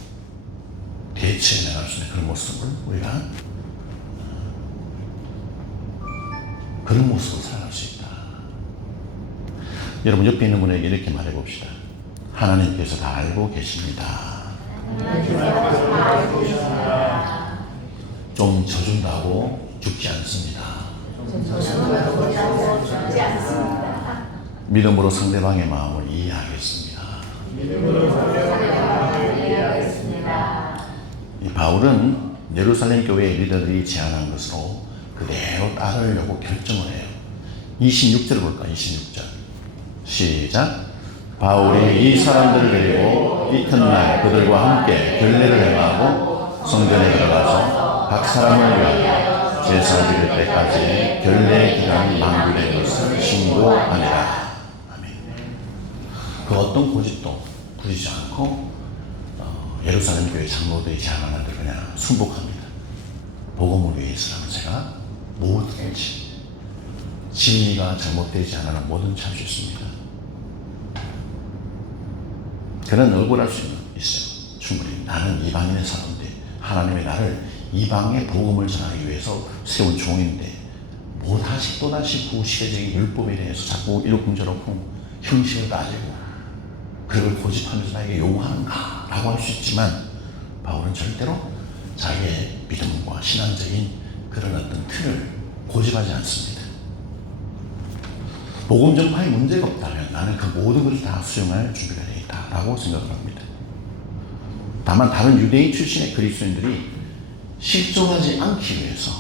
대처해 나갈 수 있는 그런 모습을 우리가 그런 모습으로 살아갈 수 있다. 여러분 옆에 있는 분에게 이렇게 말해봅시다. 하나님께서 다 알고 계십니다. 좀 져준다고 죽지 않습니다. 믿음으로 상대방의 마음을 이해하겠습니다. 이 바울은 예루살렘 교회의 리더들이 제안한 것으로 그대로 따르려고 결정을 해요. 26절 볼까? 26절 시작. 바울이 이 사람들을 데리고 이튿날 그들과 함께 결례를 행하고 성전에 들어가서 각 사람을 위하여 제사 드릴 때까지 결례 기간이 만기된 것을 신고하니라. 아멘. 그 어떤 고집도 부리지 않고 예루살렘 교회 장로들이 제안하는 대로 그냥 순복합니다. 복음을 위해서라면 제가 뭐든지 진리가 잘못되지 않으면 뭐든지 할 수 있습니다. 그는 억울할 수 있어요. 충분히 나는 이방인의 사람인데 하나님이 나를 이방의 복음을 전하기 위해서 세운 종인데 또다시 구시대적인 율법에 대해서 자꾸 이러쿵저러쿵 형식을 따지고 그걸 고집하면서 나에게 요구하는가 라고 할 수 있지만 바울은 절대로 자기의 믿음과 신앙적인 그런 어떤 틀을 고집하지 않습니다. 복음 전파에 문제가 없다면 나는 그 모든 것을 다 수용할 준비가 되어 있다라고 생각을 합니다. 다만 다른 유대인 출신의 그리스도인들이 실종하지 않기 위해서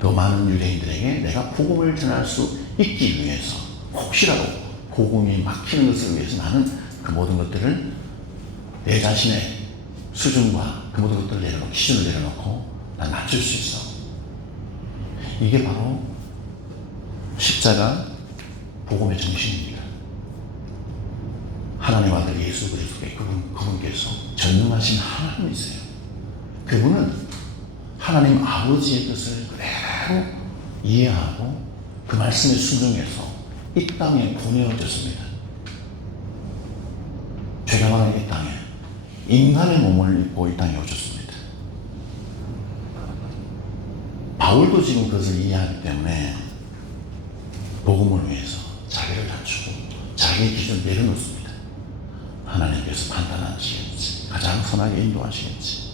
더 많은 유대인들에게 내가 복음을 전할 수 있기 위해서 혹시라도 복음이 막히는 것을 위해서 나는 그 모든 것들을 내 자신의 수준과 그 모든 것들을 내려놓고 기준을 내려놓고 난 낮출 수 있어. 이게 바로 십자가 복음의 정신입니다. 하나님 아들 예수 그리스도의 그분께서 전능하신 하나님이세요. 그분은 하나님 아버지의 뜻을 그대로 이해하고 그 말씀에 순종해서 이 땅에 보내어졌습니다. 죄가 많은 이 땅에 인간의 몸을 입고 이 땅에 오셨습니다. 바울도 지금 그것을 이해하기 때문에 복음을 위해서 자기를 낮추고 자기의 기준을 내려놓습니다. 하나님께서 판단하시겠지. 가장 선하게 인도하시겠지.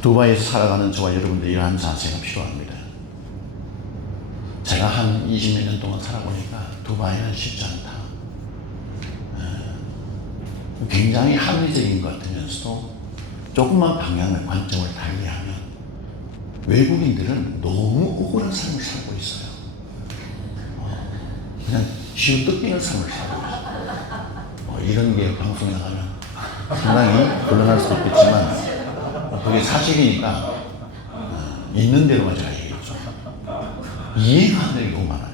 두바이에서 살아가는 저와 여러분들 이러한 자세가 필요합니다. 제가 한 20몇 년 동안 살아보니까 두바이는 쉽지 않다. 굉장히 합리적인 것 같으면서도 조금만 방향을 관점을 달리하면 외국인들은 너무 억울한 삶을 살고 있어요. 그냥 쥐어뜯기는 삶을 살고 있어요. 이런 게 방송에 나가면 상당히 곤란할 수도 있겠지만 그게 사실이니까 있는 대로만 제가 얘기했죠. 이해가 안 되는 게 너무 많아요.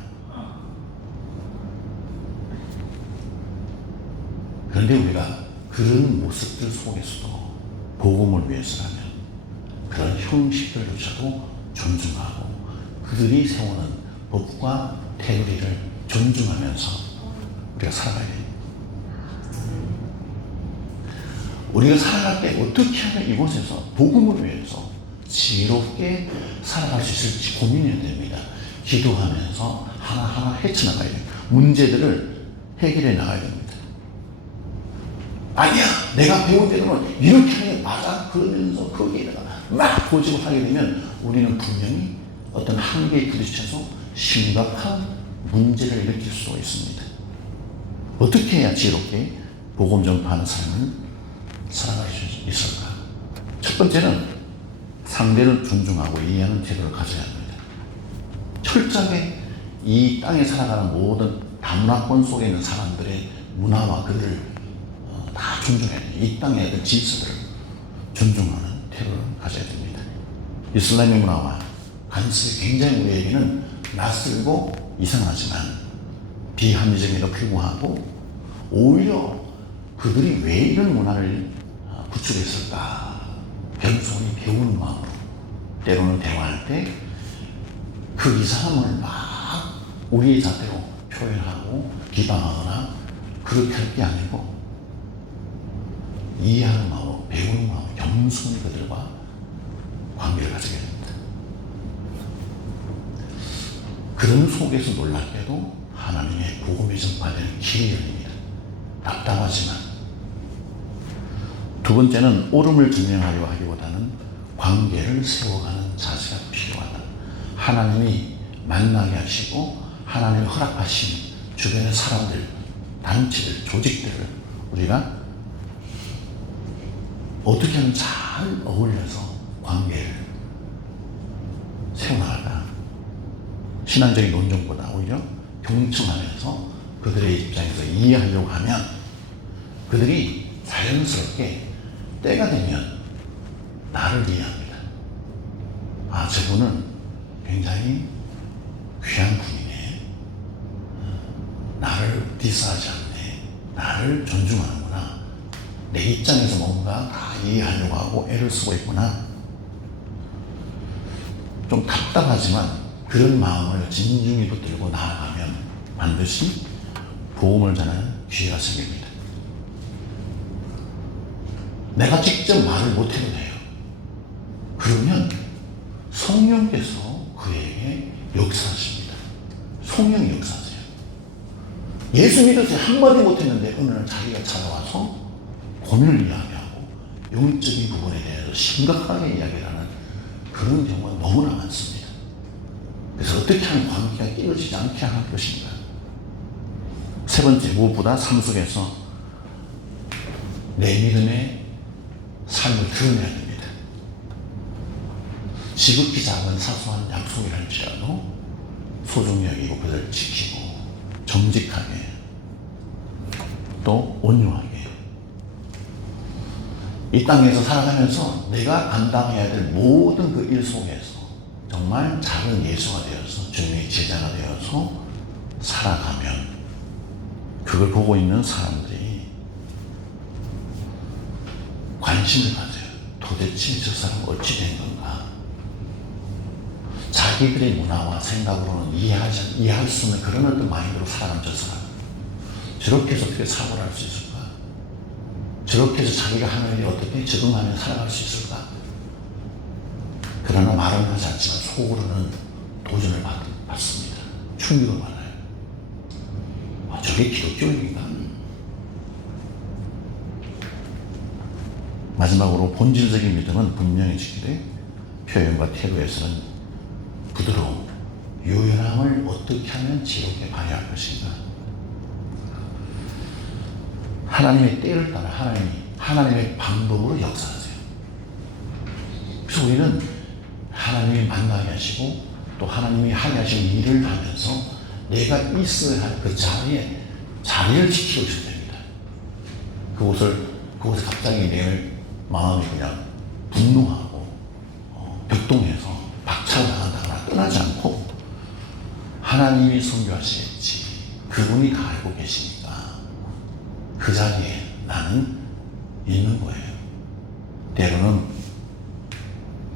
그런데 우리가 그런 모습들 속에서도 복음을 위해서라면 그런 형식들조차도 존중하고 그들이 세우는 법과 태도를 존중하면서 우리가 살아가야 됩니다. 우리가 살아갈 때 어떻게 하면 이곳에서 복음을 위해서 지혜롭게 살아갈 수 있을지 고민해야 됩니다. 기도하면서 하나하나 헤쳐나가야 돼요. 문제들을 해결해 나가야 됩니다. 아니야, 내가 배운 대로는 이렇게 하는 게 맞아. 그러면서 거기에다가 막 고집을 하게 되면 우리는 분명히 어떤 한계에 부딪혀서 심각한 문제를 일으킬 수가 있습니다. 어떻게 해야 지혜롭게 복음 전파하는 삶을 살아갈 수 있을까? 첫 번째는 상대를 존중하고 이해하는 태도를 가져야 합니다. 철저하게 이 땅에 살아가는 모든 다문화권 속에 있는 사람들의 문화와 그들을 다 존중해야 돼요. 이 땅의 그 질서들을 존중하는 태도를 가져야 됩니다. 이슬람의 문화와 관습이 굉장히 우리에게는 낯설고 이상하지만 비합리적에도 불구하고 오히려 그들이 왜 이런 문화를 구축했을까? 겸손히 배우는 마음으로 때로는 대화할 때 그 이상함을 막 우리의 자태로 표현하고 비방하거나 그렇게 할 게 아니고 이해하는 마음으로 배우는 마음으로 겸손히 그들과 관계를 가지게 됩니다. 그런 속에서 놀랍게도 하나님의 복음이 전파되는 길이 열립니다. 답답하지만 두 번째는 옳음을 증명하려 하기보다는 관계를 세워가는 자세가 필요하다. 하나님이 만나게 하시고 하나님이 허락하신 주변의 사람들, 단체들, 조직들을 우리가 어떻게 하면 잘 어울려서 관계를 세워나갈까? 신앙적인 논쟁보다 오히려 경청하면서 그들의 입장에서 이해하려고 하면 그들이 자연스럽게 때가 되면 나를 이해합니다. 아, 저분은 굉장히 귀한 분이네. 나를 디스하지 않네. 나를 존중하는구나. 내 입장에서 뭔가 다 이해하려고 하고 애를 쓰고 있구나. 좀 답답하지만 그런 마음을 진중히 붙들고 나아가면 반드시 복음을 전하는 기회가 생깁니다. 내가 직접 말을 못해도 돼요. 그러면 성령께서 그에게 역사하십니다. 성령이 역사하세요. 예수 믿어서 한마디 못했는데 어느 날 자기가 찾아와서 고민을 이야기하고 영적인 부분에 대해서 심각하게 이야기를 하는 그런 경우가 너무나 많습니다. 그래서 어떻게 하면 관계가 깨어지지 않게 할 것인가. 세 번째, 무엇보다 삶 속에서 내 믿음의 삶을 드러내야 됩니다. 지극히 작은 사소한 약속이랄지라도 소중히 여기고 그들을 지키고 정직하게 또 온유하게 이 땅에서 살아가면서 내가 감당해야 될 모든 그 일 속에서 정말 작은 예수가 되어서 주님의 제자가 되어서 살아가면 그걸 보고 있는 사람들이 관심을 가져요. 도대체 저 사람은 어찌 된 건가? 자기들의 문화와 생각으로는 이해할 수 없는 그런 어떤 마인드로 살아가는 저 사람. 저렇게 해서 어떻게 사고를 할 수 있을까? 저렇게 해서 자기가 하는 일에 어떻게 적응하며 살아갈 수 있을까? 그러나 말은 하지 않지만 속으로는 도전을 받습니다. 충격을 받아요. 아, 저게 기독교인가? 마지막으로 본질적인 믿음은 분명히 지키되 표현과 태도에서는 부드러움, 유연함을 어떻게 하면 지혜롭게 발휘할 것인가? 하나님의 때를 따라 하나님의 방법으로 역사하세요. 그래서 우리는 하나님이 만나게 하시고 또 하나님이 하게 하신 일을 하면서 내가 있어야 할 그 자리를 지키고 있어야 됩니다. 그곳에 갑자기 내 마음이 그냥 분노하고 격동해서 박차나간다거나 떠나지 않고 하나님이 선교하시겠지. 그분이 다 알고 계시니까 그 자리에 나는 있는 거예요. 때로는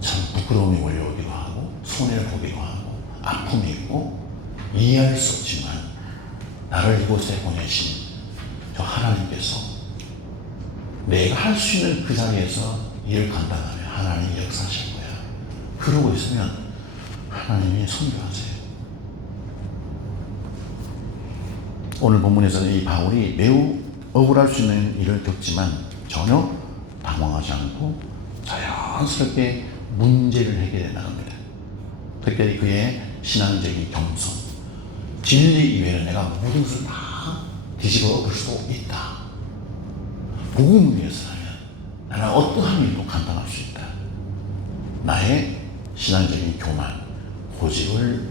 참 부끄러움이 몰려오기도 하고 손해를 보기도 하고 아픔이 있고 이해할 수 없지만 나를 이곳에 보내신 저 하나님께서 내가 할 수 있는 그 자리에서 일을 감당하며 하나님이 역사하실 거야. 그러고 있으면 하나님이 선교하세요. 오늘 본문에서는 이 바울이 매우 억울할 수 있는 일을 겪지만 전혀 당황하지 않고 자연스럽게 문제를 해결해 나갑니다. 특별히 그의 신앙적인 겸손, 진리 이외에는 내가 모든 것을 다 뒤집어 엎을 수 있다. 복음을 위해서라면 나는 어떠한 일도 감당할 수 있다. 나의 신앙적인 교만, 고집을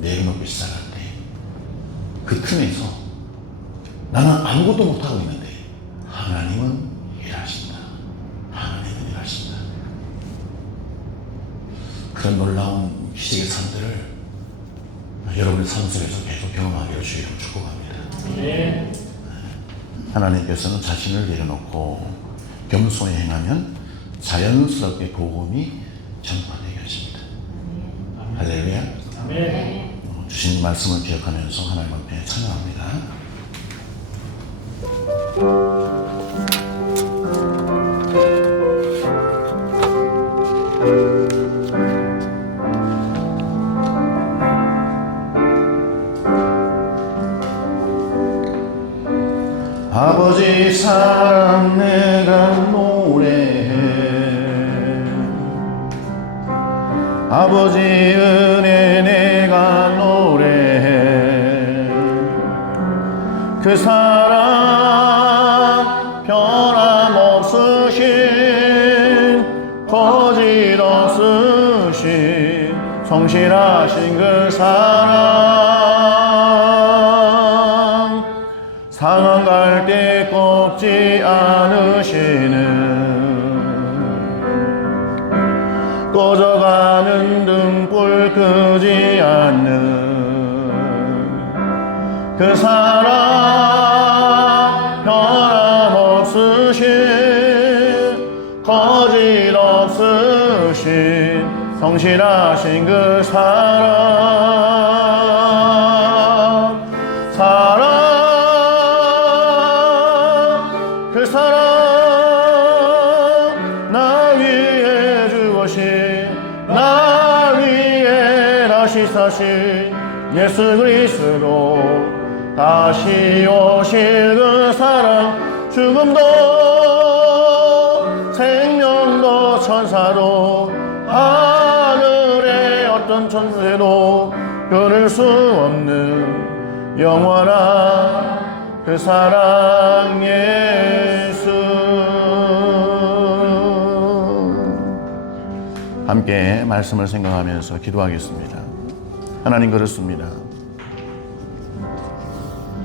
내려놓고 시작할 때 그 틈에서 나는 아무것도 못하고 있는데 하나님은 일하신다. 하나님은 일하신다. 그런 놀라운 기적의 삶들을 여러분의 삶 속에서 계속 경험하기를 주의로 축복합니다. 하나님께서는 자신을 내려놓고 겸손히 행하면 자연스럽게 복음이 전파되게 하십니다. 할렐루야. 주신 말씀을 기억하면서 하나님 앞에 찬양합니다. 아버지 사랑 내가 노래해 아버지 은혜 내가 노래해 그 사랑 변함없으신 거짓 없으신 성실하신 그 사랑 상한 갈대 꺾지 않으시는 꺼져가는 등불 끄지 않는 그 사랑 변함없으신 거짓 없으신 성실하신 그 사랑 그 사랑 나 위에 죽으신 나 위에 다시 사신 예수 그리스도 다시 오실 그 사랑 죽음도 생명도 천사도 하늘의 어떤 천사도 끊을 수 없는 영원한 그 사랑 예수. 함께 말씀을 생각하면서 기도하겠습니다. 하나님 그렇습니다.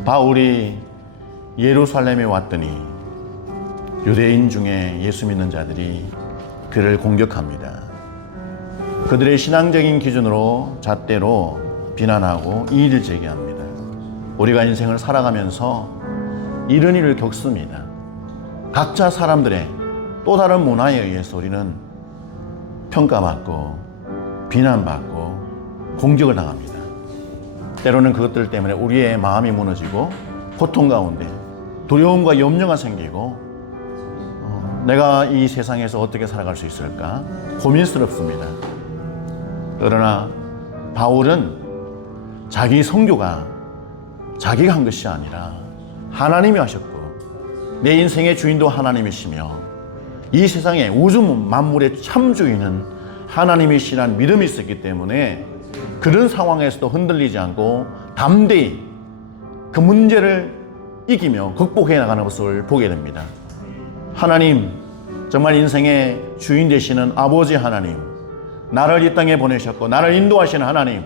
바울이 예루살렘에 왔더니 유대인 중에 예수 믿는 자들이 그를 공격합니다. 그들의 신앙적인 기준으로 잣대로 비난하고 이의를 제기합니다. 우리가 인생을 살아가면서 이런 일을 겪습니다. 각자 사람들의 또 다른 문화에 의해서 우리는 평가받고 비난받고 공격을 당합니다. 때로는 그것들 때문에 우리의 마음이 무너지고 고통 가운데 두려움과 염려가 생기고 내가 이 세상에서 어떻게 살아갈 수 있을까 고민스럽습니다. 그러나 바울은 자기 선교가 자기가 한 것이 아니라 하나님이 하셨고 내 인생의 주인도 하나님이시며 이 세상의 우주 만물의 참주인은 하나님이시라는 믿음이 있었기 때문에 그런 상황에서도 흔들리지 않고 담대히 그 문제를 이기며 극복해 나가는 것을 보게 됩니다. 하나님, 정말 인생의 주인 되시는 아버지 하나님, 나를 이 땅에 보내셨고 나를 인도하시는 하나님,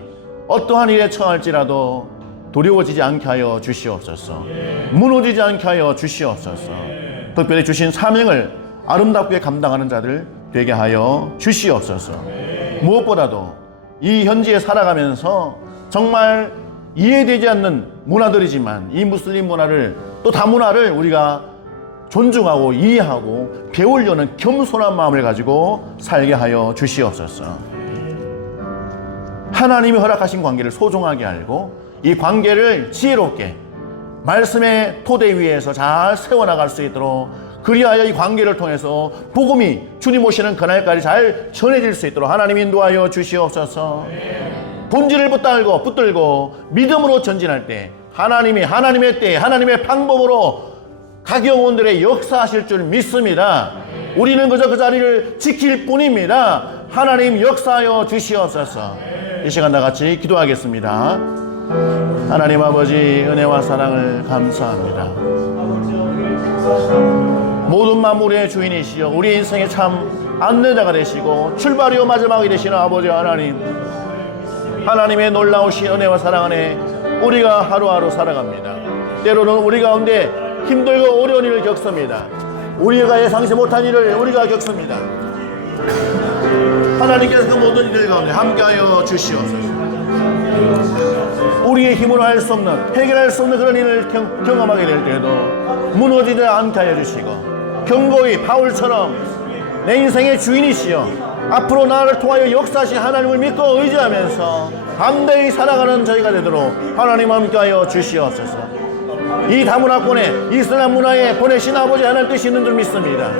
어떠한 일에 처할지라도 두려워지지 않게 하여 주시옵소서. 무너지지 않게 하여 주시옵소서. 특별히 주신 사명을 아름답게 감당하는 자들 되게 하여 주시옵소서. 무엇보다도 이 현지에 살아가면서 정말 이해되지 않는 문화들이지만 이 무슬림 문화를 또 다문화를 우리가 존중하고 이해하고 배우려는 겸손한 마음을 가지고 살게 하여 주시옵소서. 하나님이 허락하신 관계를 소중하게 알고 이 관계를 지혜롭게 말씀의 토대 위에서 잘 세워나갈 수 있도록, 그리하여 이 관계를 통해서 복음이 주님 오시는 그날까지 잘 전해질 수 있도록 하나님 인도하여 주시옵소서. 본질을 붙들고 믿음으로 전진할 때 하나님의 때 하나님의 방법으로 각 영혼들의 역사하실 줄 믿습니다. 우리는 그저 그 자리를 지킬 뿐입니다. 하나님 역사하여 주시옵소서. 이 시간 다 같이 기도하겠습니다. 하나님 아버지, 은혜와 사랑을 감사합니다. 모든 만물의 주인이시여 우리 인생의 참 안내자가 되시고 출발이요 마지막이 되시는 아버지 하나님, 하나님의 놀라우신 은혜와 사랑 안에 우리가 하루하루 살아갑니다. 때로는 우리 가운데 힘들고 어려운 일을 겪습니다. 우리가 예상치 못한 일을 우리가 겪습니다. 하나님께서 그 모든 일들 가운데 함께하여 주시옵소서. 우리의 힘으로 할 수 없는, 해결할 수 없는 그런 일을 경험하게 될 때에도 무너지지 않게 하여 주시고, 견고히 바울처럼 내 인생의 주인이시여 앞으로 나를 통하여 역사하신 하나님을 믿고 의지하면서 담대히 살아가는 저희가 되도록 하나님 함께하여 주시옵소서. 이 다문화권에 이슬람 문화에 보내신 아버지 하나님 뜻이 있는 줄 믿습니다.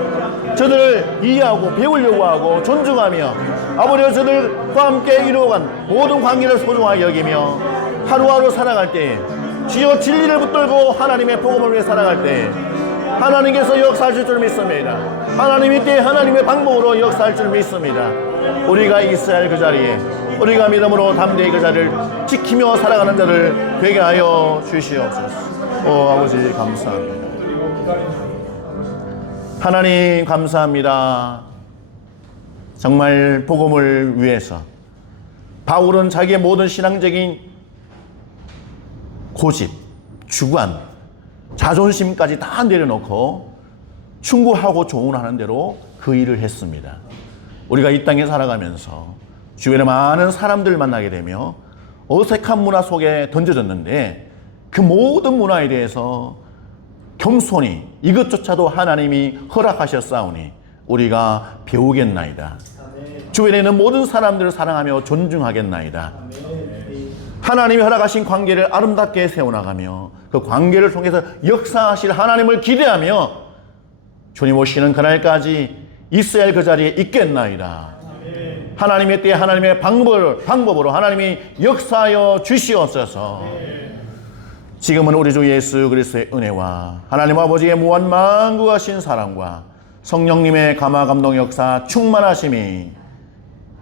저들을 이해하고 배우려고 하고 존중하며 아버지가 저들과 함께 이루어간 모든 관계를 소중하게 여기며 하루하루 살아갈 때 주여 진리를 붙들고 하나님의 복음을 위해 살아갈 때 하나님께서 역사하실 줄 믿습니다. 하나님이 때 하나님의 방법으로 역사할 줄 믿습니다. 우리가 있어야 할 그 자리에 우리가 믿음으로 담대히 그 자리를 지키며 살아가는 자를 되게 하여 주시옵소서. 아버지 감사합니다. 하나님 감사합니다. 정말 복음을 위해서 바울은 자기의 모든 신앙적인 고집, 주관, 자존심까지 다 내려놓고 충고하고 조언하는 대로 그 일을 했습니다. 우리가 이 땅에 살아가면서 주변에 많은 사람들 만나게 되며 어색한 문화 속에 던져졌는데 그 모든 문화에 대해서 겸손히 이것조차도 하나님이 허락하셨사오니 우리가 배우겠나이다. 주변에 있는 모든 사람들을 사랑하며 존중하겠나이다. 하나님이 허락하신 관계를 아름답게 세워나가며 그 관계를 통해서 역사하실 하나님을 기대하며 주님 오시는 그날까지 있어야 할 그 자리에 있겠나이다. 하나님의 때에 하나님의 방법으로 하나님이 역사하여 주시옵소서. 지금은 우리 주 예수 그리스도의 은혜와 하나님 아버지의 무한만구하신 사랑과 성령님의 감화 감동 역사 충만하심이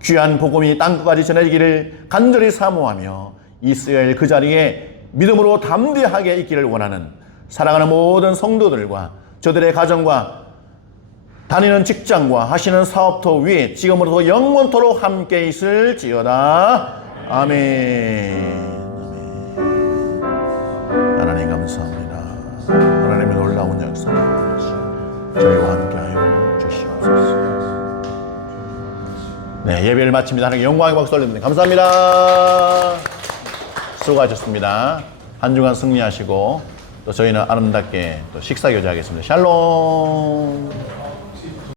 귀한 복음이 땅끝까지 전해지기를 간절히 사모하며 이스라엘 그 자리에 믿음으로 담대하게 있기를 원하는 사랑하는 모든 성도들과 저들의 가정과 다니는 직장과 하시는 사업터 위에 지금으로부터 영원토록 함께 있을지어다. 아멘. 하나님 감사합니다. 하나님의 놀라운 역사 저희와 함께하여 주시옵소서. 네, 예배를 마칩니다. 하나님께 영광의 박수 올립니다. 감사합니다. 수고하셨습니다. 한 주간 승리하시고 또 저희는 아름답게 또 식사 교제하겠습니다. 샬롬.